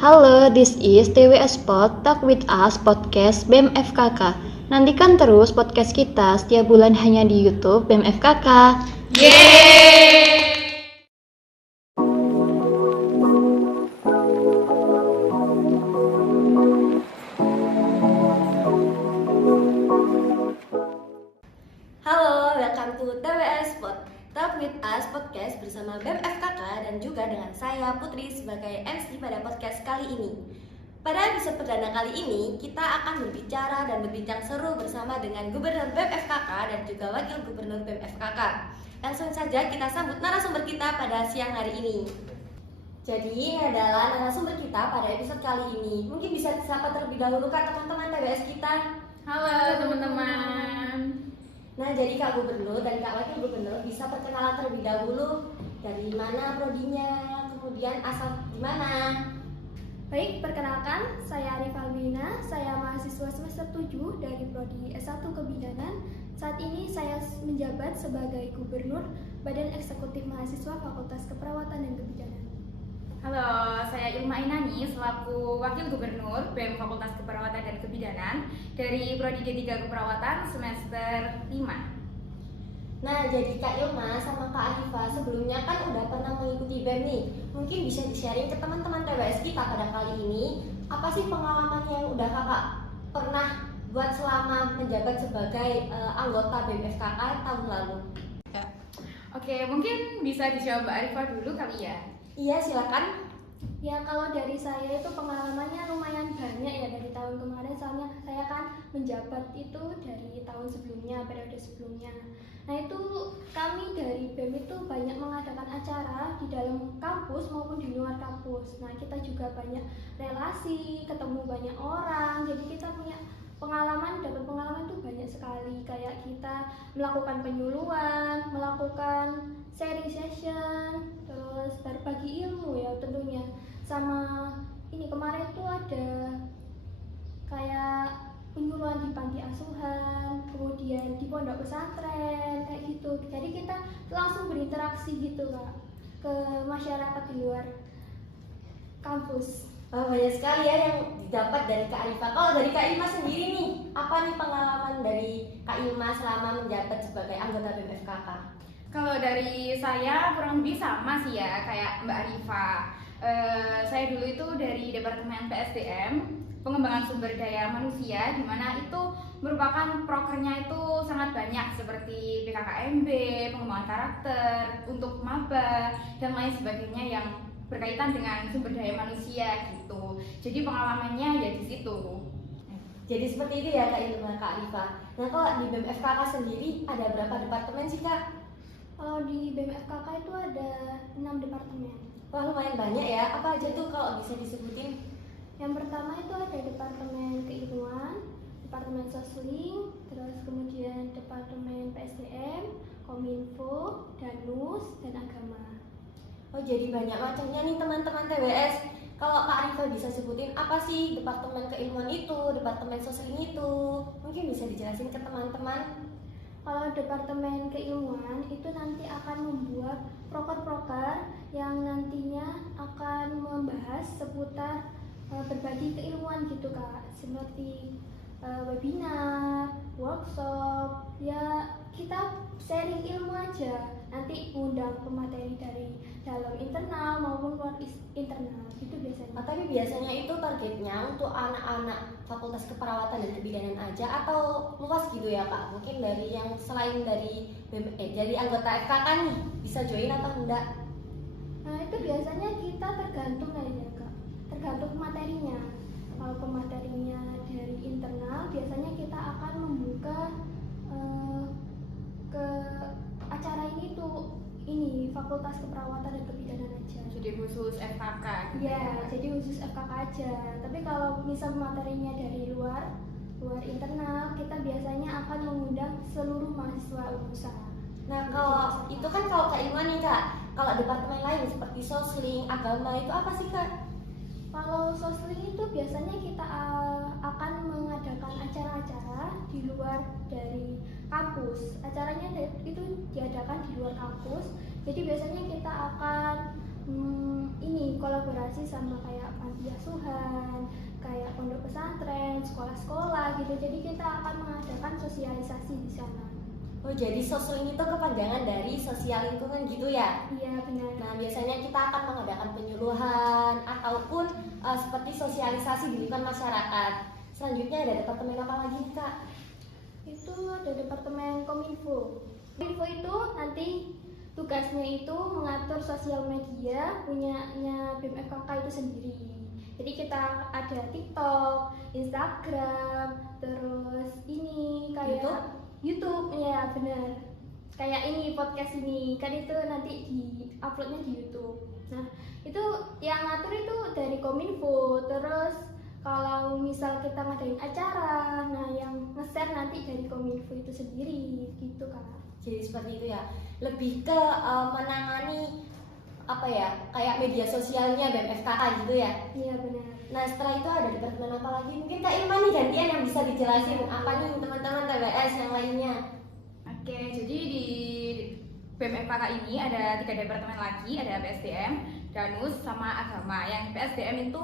Halo, this is TWS Pod Talk with Us Podcast BEM FKK. Nantikan terus podcast kita setiap bulan hanya di YouTube BEM FKK. Yeay! Halo, welcome to TWS Pod Talk with Us Podcast bersama BEM FKK dan juga dengan saya Putri sebagai MC pada podcast kali ini. Pada episode perdana kali ini, kita akan berbicara dan berbincang seru bersama dengan Gubernur BEM FKK dan juga Wakil Gubernur BEM FKK. Langsung saja kita sambut narasumber kita pada siang hari ini. Jadi ini adalah narasumber kita pada episode kali ini. Mungkin bisa disapa terlebih dahulu Kak teman-teman TWS kita. Halo teman-teman. Nah, jadi Kak Gubernur dan Kak Wakil Gubernur bisa perkenalan terlebih dahulu dari mana prodinya, kemudian asal di mana. Baik, perkenalkan, saya Arif Albina, saya mahasiswa semester 7 dari Prodi S1 Kebidanan. Saat ini saya menjabat sebagai Gubernur Badan Eksekutif Mahasiswa Fakultas Keperawatan dan Kebidanan. Halo, saya Ilma Inani selaku Wakil Gubernur BEM Fakultas Keperawatan dan Kebidanan dari Prodi D3 Keperawatan semester 5. Nah, jadi Kak Ilma sama Kak Arifa sebelumnya kan udah pernah mengikuti BEM nih. Mungkin bisa di-sharing ke teman-teman TWS kita pada kali ini. Apa sih pengalaman yang udah Kakak pernah buat selama menjabat sebagai anggota BEM FKK tahun lalu? Oke, mungkin bisa dijawab Mbak Arifah dulu kali ya. Iya, silakan. Ya, kalau dari saya itu pengalamannya lumayan banyak ya dari tahun kemarin, soalnya saya kan menjabat itu dari tahun sebelumnya, periode sebelumnya. Nah, itu kami dari BEM itu banyak mengadakan acara di dalam kampus maupun di luar kampus. Nah, kita juga banyak relasi, ketemu banyak orang, jadi kita punya dapat pengalaman tuh banyak sekali. Kayak kita melakukan penyuluhan, melakukan sharing session, terus berbagi ilmu ya tentunya. Sama ini kemarin tuh ada kayak penyuluhan di panti asuhan, kemudian di pondok pesantren kayak gitu. Jadi kita langsung berinteraksi gitu Kak ke masyarakat di luar kampus. Banyak sekali ya yang didapat dari Kak Arifa. Kalau dari Kak Ilma sendiri nih, apa nih pengalaman dari Kak Ilma selama menjabat sebagai anggota BEM FKK? Kalau dari saya kurang lebih sama sih ya kayak Mbak Arifah. Saya dulu itu dari Departemen PSDM, Pengembangan Sumber Daya Manusia, di mana itu merupakan prokernya itu sangat banyak seperti PKKMB, pengembangan karakter, untuk maba dan lain sebagainya yang berkaitan dengan sumber daya manusia gitu. Jadi pengalamannya ya di situ. Jadi seperti itu ya Kak Ilma, Kak Arifa. Nah, kalau di BEM FKK sendiri ada berapa departemen sih Kak? Kalau di BEM FKK itu ada 6 departemen. Wah, lumayan banyak ya. Apa aja tuh kalau bisa disebutin? Yang pertama itu ada Departemen Keilmuan, Departemen Sosling, terus kemudian Departemen PSDM, Kominfo, Danus, dan Agama. Oh, jadi banyak macamnya nih teman-teman TWS. Kalau Kak Arifa bisa sebutin apa sih Departemen Keilmuan itu, Departemen Sosling itu? Mungkin bisa dijelasin ke teman-teman. Kalau Departemen Keilmuan itu nanti akan membuat proker-proker yang nantinya akan membahas seputar berbagi keilmuan gitu Kak, seperti webinar, workshop, ya kita sharing ilmu aja. Nanti undang pemateri dari dalam internal maupun luar internal gitu biasanya. Tapi biasanya itu targetnya untuk anak-anak Fakultas Keperawatan dan Kebidanan aja atau luas gitu ya Kak? Mungkin dari yang selain dari dari anggota FKK nih bisa join atau enggak? Nah, itu biasanya kita tergantung aja Kak, tergantung materinya. Kalau pematerinya dari internal, biasanya kita akan membuka ke acara ini Fakultas Keperawatan dan Kebidanan aja. Jadi khusus FKK. Iya, jadi khusus FKK aja. Tapi kalau misal materinya dari luar internal, kita biasanya akan mengundang seluruh mahasiswa UNSA. Nah, kalau itu kan kalau Kak Ilma nih Kak, kalau departemen lain seperti Sosling, Agama itu apa sih Kak? Kalau Sosling itu biasanya kita akan mengadakan acara-acara di luar dari kampus. Acaranya itu diadakan di luar kampus. Jadi biasanya kita akan ini kolaborasi kolaborasi sama kayak panti asuhan, kayak pondok pesantren, sekolah-sekolah gitu. Jadi kita akan mengadakan sosialisasi di sana. Oh, jadi sosro ini tuh kepanjangan dari sosial lingkungan gitu ya? Iya benar. Nah, biasanya kita akan mengadakan penyuluhan ataupun seperti sosialisasi di lingkungan masyarakat. Selanjutnya ada departemen apa lagi nih, Kak? Itu ada departemen Kominfo. Kominfo itu nanti tugasnya itu mengatur sosial media punyanya BEM FKK itu sendiri. Jadi kita ada TikTok, Instagram, terus ini kayak YouTube, ya benar. Kayak ini podcast ini kan itu nanti di uploadnya di YouTube. Nah itu yang ngatur itu dari Kominfo. Terus kalau misal kita ngadain acara, nah yang nge-share nanti dari Kominfo itu sendiri gitu Kak. Jadi seperti itu ya, lebih ke menangani apa ya, kayak media sosialnya BEM FKK gitu ya. Iya benar. Nah setelah itu ada departemen apa lagi? Mungkin Kak Ilma nih gantian yang bisa dijelasin apa nih teman-teman TWS yang lainnya. Oke, jadi di BEM FKK ini ada 3 departemen lagi, ada PSDM, Danus, sama Agama. Yang PSDM itu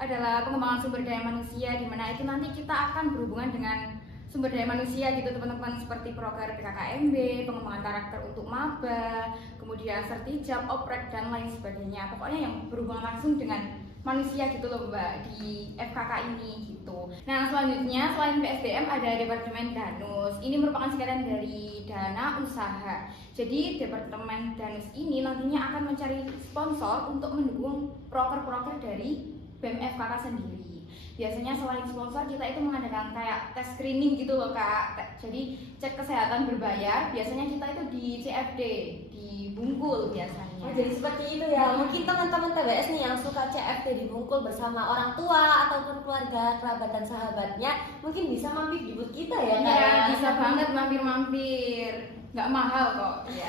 adalah pengembangan sumber daya manusia, di mana itu nanti kita akan berhubungan dengan sumber daya manusia gitu teman-teman, seperti proker PKKMB, pengembangan karakter untuk maba, kemudian sertijab, oprek, dan lain sebagainya. Pokoknya yang berhubungan langsung dengan manusia gitu loh Mbak, di FKK ini gitu. Nah selanjutnya selain PSDM ada Departemen Danus. Ini merupakan singkatan dari dana usaha. Jadi Departemen Danus ini nantinya akan mencari sponsor untuk mendukung proker-proker dari BEM FKK sendiri. Biasanya selain sponsor kita itu mengadakan kayak tes screening gitu loh Kak. Jadi cek kesehatan berbayar, biasanya kita itu di CFD, di Bungkul biasanya. Oh, jadi seperti itu ya. Mungkin teman-teman TWS nih yang suka CFD di Bungkul bersama orang tua ataupun keluarga, kerabat dan sahabatnya, mungkin bisa mampir di booth kita ya Kak. Iya, bisa banget mampir-mampir. Nggak mahal kok. Iya.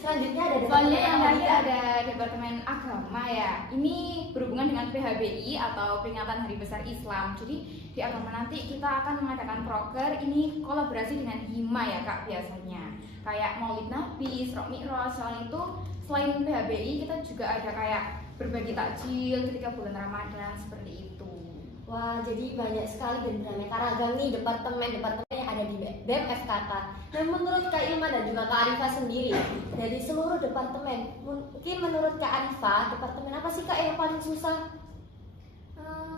Selanjutnya ada Selanjutnya yang tadi apa? ada Departemen Agama ya. Ini berhubungan dengan PHBI atau Peringatan Hari Besar Islam. Jadi di agama nanti kita akan mengadakan proker, ini kolaborasi dengan Hima ya Kak biasanya. Kayak Maulid Nabi, Isra Mi'raj. Selain itu, selain PHBI kita juga ada kayak berbagi takjil ketika bulan Ramadan seperti itu. Wah, jadi banyak sekali dan beraneka ragam nih departemen-departemen yang ada di BEM FKK. Dan menurut Kak Ilma dan juga Kak Arifa sendiri, dari seluruh departemen, mungkin menurut Kak Arifa, departemen apa sih Kak yang paling susah?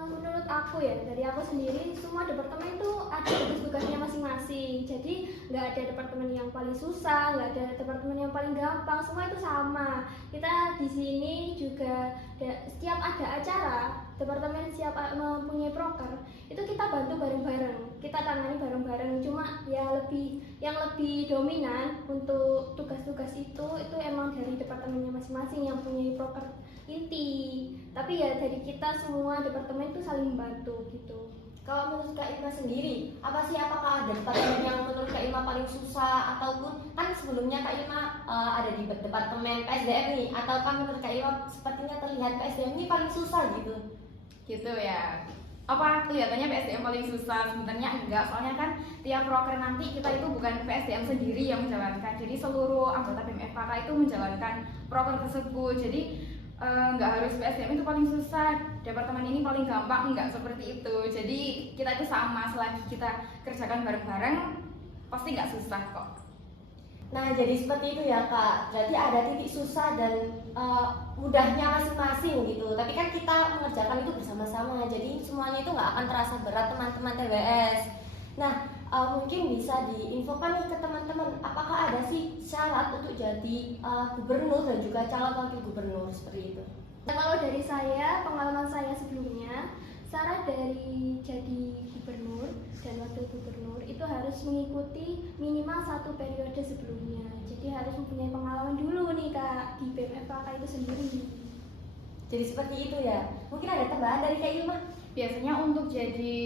Menurut aku ya, dari aku sendiri semua departemen itu ada tugas-tugasnya masing-masing. Jadi nggak ada departemen yang paling susah, nggak ada departemen yang paling gampang, semua itu sama. Kita di sini juga setiap ada acara, departemen siap mempunyai proker, itu kita bantu bareng-bareng, kita tangani bareng-bareng. Cuma ya yang lebih dominan untuk tugas-tugas itu emang dari departemennya masing-masing yang punya proker inti. Tapi ya dari kita semua departemen itu saling membantu gitu. Kalau menurut Kak Ilma sendiri, apakah ada departemen yang menurut Kak Ilma paling susah, ataupun kan sebelumnya Kak Ilma ada di departemen PSDM nih, ataukah menurut Kak Ilma sepertinya terlihat PSDM ini paling susah gitu? Gitu ya. Apa kelihatannya PSDM paling susah? Sebenarnya enggak, soalnya kan tiap proker nanti kita itu bukan PSDM sendiri yang menjalankan. Jadi seluruh anggota BEM FKK itu menjalankan proker tersebut. Jadi nggak harus PSDM itu paling susah, departemen ini paling gampang, nggak seperti itu. Jadi kita itu sama, selagi kita kerjakan bareng-bareng pasti nggak susah kok. Nah, jadi seperti itu ya Kak. Berarti ada titik susah dan mudahnya masing-masing gitu. Tapi kan kita mengerjakan itu bersama-sama. Jadi semuanya itu nggak akan terasa berat teman-teman TWS. Nah, mungkin bisa diinfokan nih ke teman-teman, apakah ada sih syarat untuk jadi gubernur dan juga calon wakil gubernur seperti itu? Nah, kalau dari saya, pengalaman saya sebelumnya, syarat dari jadi gubernur dan wakil gubernur itu harus mengikuti minimal 1 periode sebelumnya. Jadi harus mempunyai pengalaman dulu nih Kak di BEM FKK itu sendiri. Jadi seperti itu ya. Mungkin ada tambahan dari Kak Ilma? Biasanya untuk jadi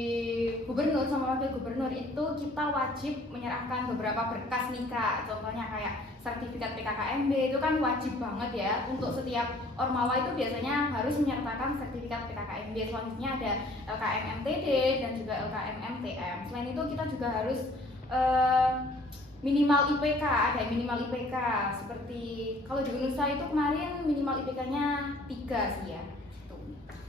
gubernur sama wakil gubernur itu kita wajib menyerahkan beberapa berkas nih Kak. Contohnya kayak sertifikat PKKMB itu kan wajib banget ya. Untuk setiap ormawa itu biasanya harus menyertakan sertifikat PKKMB. Selanjutnya ada LKM MTD dan juga LKM MTM. Selain itu kita juga harus minimal IPK, ada yang minimal IPK seperti kalau di Unusa itu kemarin minimal IPK-nya 3 sih ya.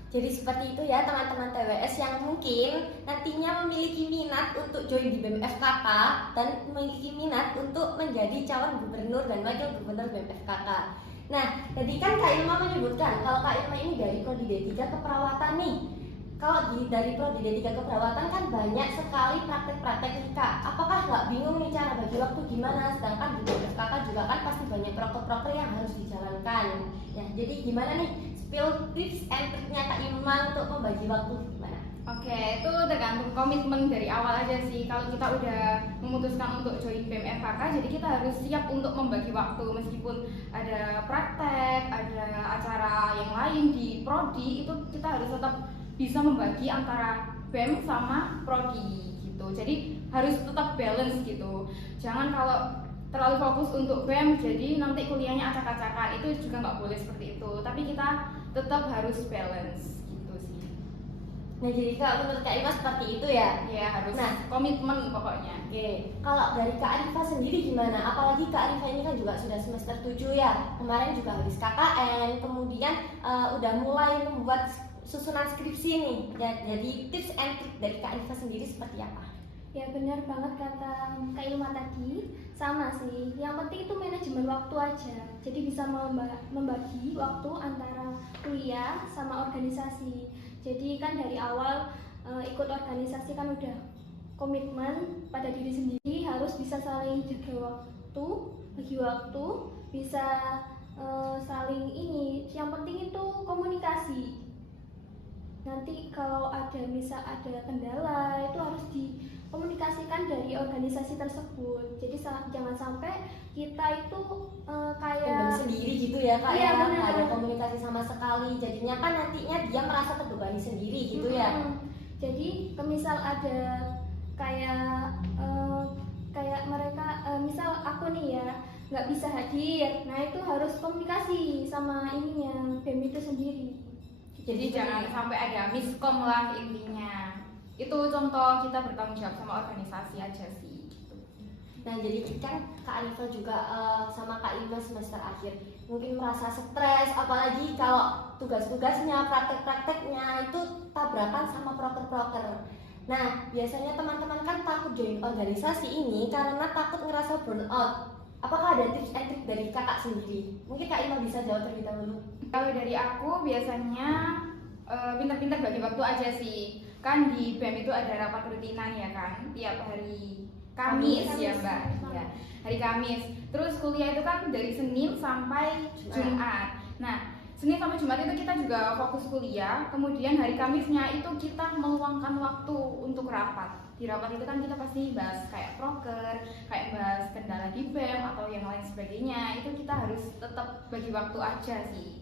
Jadi seperti itu ya teman-teman TWS yang mungkin nantinya memiliki minat untuk join di BEM FKK dan memiliki minat untuk menjadi calon gubernur dan wakil gubernur BEM FKK. Nah, tadi kan Kak Ilma menyebutkan kalau Kak Ilma ini dari Prodi D3 keperawatan nih. Kalau dari Prodi D3 keperawatan kan banyak sekali praktek-praktek nih Kak. Apakah nggak bingung nih cara bagi waktu gimana? Sedangkan di BEM FKK juga kan pasti banyak proker-proker yang harus dijalankan. Ya, jadi gimana nih? Spill tips and triknya Kak Ilma untuk membagi waktu gimana? Oke, itu tergantung komitmen dari awal aja sih. Kalau kita udah memutuskan untuk join BEM FKK, jadi kita harus siap untuk membagi waktu meskipun ada praktek, ada acara yang lain di prodi, itu kita harus tetap bisa membagi antara BEM sama prodi gitu. Jadi harus tetap balance gitu. Jangan kalau terlalu fokus untuk BEM jadi nanti kuliahnya acak-acakan, itu juga nggak boleh seperti itu. Tapi kita tetap harus balance gitu sih. Nah jadi Kak menurut Kak Ilma seperti itu ya? Ya harus Nah, komitmen pokoknya. Oke, kalau dari Kak Arifa sendiri gimana? Apalagi Kak Arifa ini kan juga sudah semester 7 ya. Kemarin juga habis KKN, kemudian udah mulai membuat susunan skripsi nih. Jadi tips and trick dari Kak Arifa sendiri seperti apa? Ya benar banget kata Kak Ilma tadi, sama sih. Yang penting itu manajemen waktu aja. Jadi bisa membagi waktu antara kuliah sama organisasi. Jadi kan dari awal ikut organisasi kan udah komitmen pada diri sendiri, harus bisa saling jaga waktu, bagi waktu, bisa saling ini. Yang penting itu komunikasi. Nanti kalau misal ada kendala itu harus dikomunikasikan dari organisasi tersebut. Jadi jangan sampai kita itu kayak sendiri gitu ya Kak iya, ya, benar. nggak ada komunikasi sama sekali. Jadinya kan nantinya dia merasa terbebani sendiri gitu ya. Jadi misal ada kayak mereka misal aku nih ya nggak bisa hadir, nah itu harus komunikasi sama ininya BEM itu sendiri. Jadi jangan sampai ada miskom lah intinya. Itu contoh kita bertanggung jawab sama organisasi aja sih. Gitu. Nah jadi kan Kak Arifa juga sama Kak Ilma semester akhir mungkin merasa stres, apalagi kalau tugas-tugasnya, praktek-prakteknya itu tabrakan sama proker-proker. Nah biasanya teman-teman kan takut join organisasi ini karena takut ngerasa burnout. Apakah ada tips and trik dari kakak sendiri? Mungkin Kak Ilma bisa jawab terlebih dahulu. Kalau dari aku biasanya pintar-pintar bagi waktu aja sih. Kan di BEM itu ada rapat rutinan ya kan, tiap hari Kamis ya Mbak. Ya, hari Kamis. Terus kuliah itu kan dari Senin sampai Jumat. Nah, Senin sampai Jumat itu kita juga fokus kuliah. Kemudian hari Kamisnya itu kita meluangkan waktu untuk rapat. Di rapat itu kan kita pasti bahas kayak proker, kayak bahas kendala di BEM atau yang lain sebagainya. Itu kita harus tetap bagi waktu aja sih.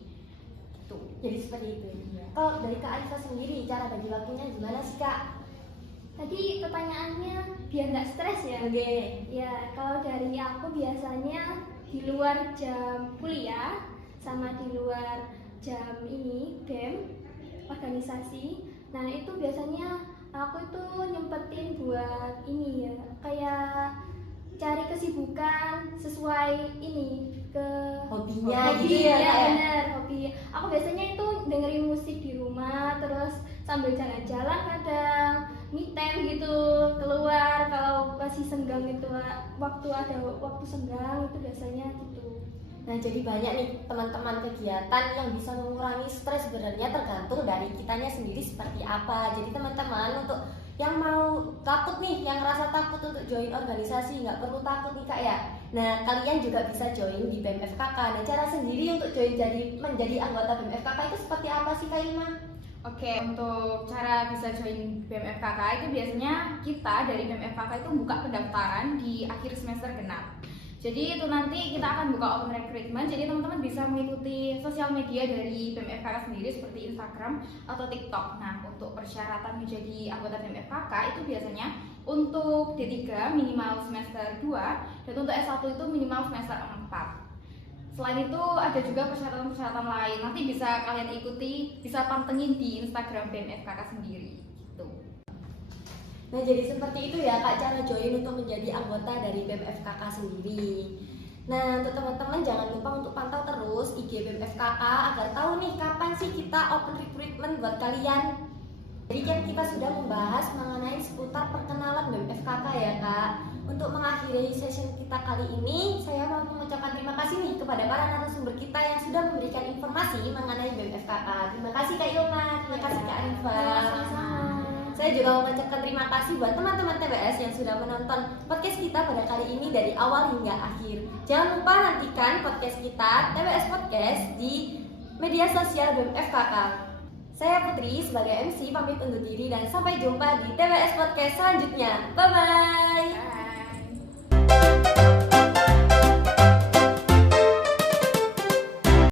Gitu. Jadi seperti itu ya. Kalau dari Kak Arifa sendiri cara bagi waktunya gimana sih Kak? Tadi pertanyaannya biar nggak stres ya. Oke. Ya kalau dari aku biasanya di luar jam kuliah sama di luar jam ini BEM organisasi. Nah itu biasanya aku itu nyempetin buat ini ya, kayak cari kesibukan sesuai ini ke Hobinya hobi gitu ya, Kak, ya? bener, hobi. Aku biasanya itu dengerin musik di rumah, terus sambil jalan-jalan kadang me time gitu, keluar kalau masih senggang gitu, waktu ada waktu senggang itu biasanya gitu. Nah jadi banyak nih teman-teman kegiatan yang bisa mengurangi stres, sebenarnya tergantung dari kitanya sendiri seperti apa. Jadi teman-teman untuk yang mau takut nih, yang rasa takut untuk join organisasi, nggak perlu takut nih Kak ya. Nah kalian juga bisa join di BEM FKK. Nah cara sendiri untuk join menjadi anggota BEM FKK itu seperti apa sih Kak Ilma? Oke, untuk cara bisa join BEM FKK itu biasanya kita dari BEM FKK itu buka pendaftaran di akhir semester genap. Jadi itu nanti kita akan buka open recruitment. Jadi teman-teman bisa mengikuti sosial media dari BEM FKK sendiri seperti Instagram atau TikTok. Nah, untuk persyaratan menjadi anggota BEM FKK itu biasanya untuk D3 minimal semester 2 dan untuk S1 itu minimal semester 4. Selain itu ada juga persyaratan-persyaratan lain. Nanti bisa kalian ikuti, bisa pantengin di Instagram BEM FKK sendiri gitu. Nah, jadi seperti itu ya Kak cara join untuk menjadi anggota dari BEM-FKK sendiri. Nah, untuk teman-teman jangan lupa untuk pantau terus IG BEM-FKK agar tahu nih kapan sih kita open recruitment buat kalian. Jadi kan kita sudah membahas mengenai seputar perkenalan BEM-FKK ya Kak. Untuk mengakhiri session kita kali ini, saya mau mengucapkan terima kasih nih kepada para narasumber kita yang sudah memberikan informasi mengenai BEM-FKK. Terima kasih Kak Ilma, terima kasih Kak Arifa. Saya juga mau mengucapkan terima kasih buat teman-teman TBS yang sudah menonton podcast kita pada kali ini dari awal hingga akhir. Jangan lupa nantikan podcast kita TBS Podcast di media sosial BEM-FKK. Saya Putri sebagai MC pamit undur diri dan sampai jumpa di TBS Podcast selanjutnya. Bye-bye.